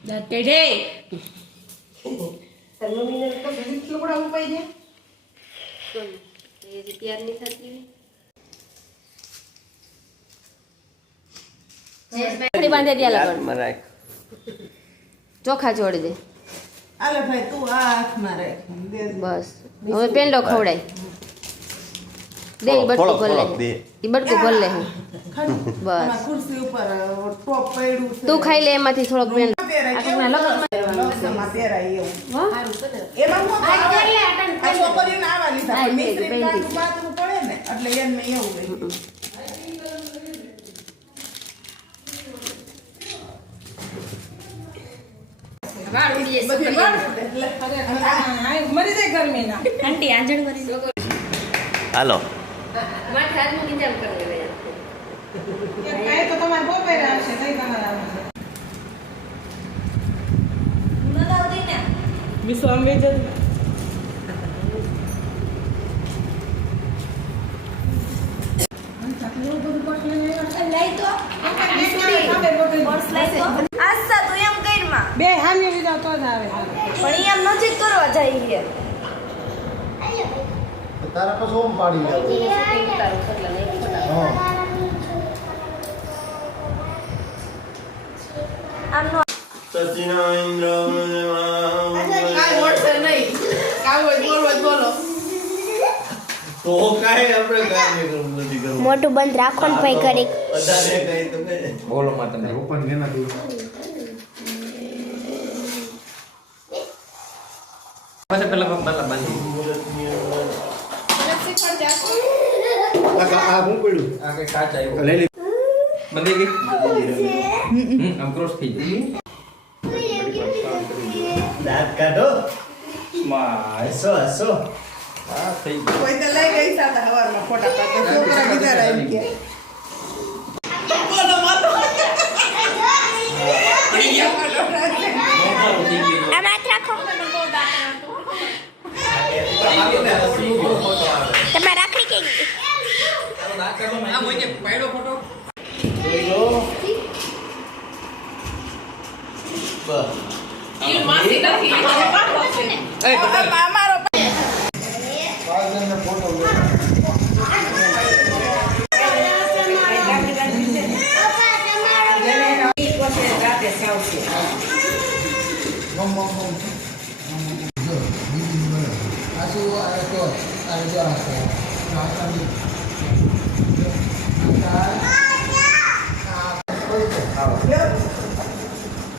ટેઢે તાર મમ્મીને તો ઘણી ટુકડા ઉપાઈ દે એ જે તૈયાર નહીં થતી રાખડી બાંધી દે લગન ચોખા જોડી દે આલે ભાઈ તું આ હાથમાં રાખ દે બસ હવે પેંડો ખવડાય દે ઈ બટકું ભર લે ઈ બટકું ભર લે હું બસ ખુરશી ઉપર ટોપ પડ્યું છે તું ખાઈ લે એમાંથી થોડોક પેંડો લગ્નમાં પહેરાય એવું એમાં હું આ છોકરીઓને આવા લીધા મિસ્ત્રી કાઢું પાતળું પડે ને એટલે એને એવું હોય મરી જાય ગરમી ના આંટી આંજણ કરી હાલો માથે હાથ મૂકી જામ કરી લે કાય તો તમારે બહુ પહેરા હશે કઈ તમારા વિશ્વ અંબે જ બે હામી લીધા તો જ આવે પણ એમ નથી કરવા જઈએ તારા પાસે ઓમ પાડી આમનો કાઈ ઓળશે નહીં કાઈ બોલો બોલો તો કાંઈ આપણે કાંઈ નથી કરવું મોટું બંધ રાખો ને ભાઈ ઘડી વધારે કાંઈ તમે બોલો માં તમે ઓપન કેના દૂર પાસે પેલા બાંધી આ હું પડ્યું આ કે કાચ આવ્યો લઈ લે બંધી ગઈ આમ ક્રોસ થઈ ગઈ દાંત કાઢો સ્માઈલ હસો હસો આ થઈ ગઈ કોઈ તો લઈ ગઈ સાતા હવારમાં ફોટા પાડે છોકરા બીજા આવી ગયા બોલો બોલો આ માથ રાખો તમે રાખડી કે આ મોય પાડ્યો ફોટો જોઈ લો બસ અમારો પાછળનો ફોટો લે લે